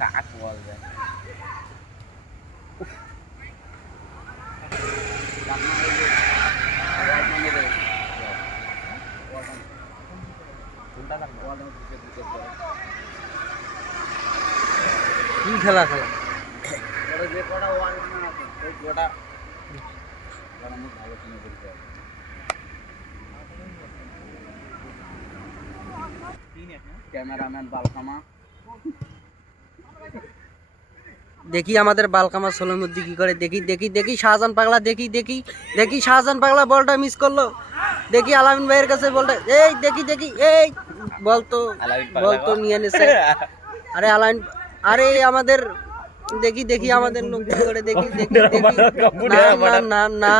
কাক বলবে কি খেলা খেলা যে কটা ওয়ার্ড আছে সেই কটা আমি ভালো কিনে বলতে ক্যামেরাম্যান বালকামা দেখি আমাদের বালকামা সোলমুদ্দি কি করে, দেখি দেখি দেখি শাহজাহান পাগলা, দেখি দেখি দেখি শাহজাহান পাগলা বলটা মিস করলো, দেখি আলামিন ভাইয়ের কাছে বলটা, এই দেখি দেখি এই বলতো নিয়ে নেছে। আরে আলামিন, আরে আমাদের দেখি দেখি আমাদের লোক কি করে, দেখি দেখি দেখি না না না না